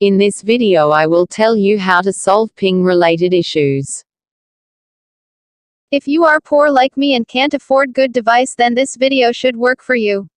In this video I will tell you how to solve ping-related issues. If you are poor like me and can't afford good device, then this video should work for you.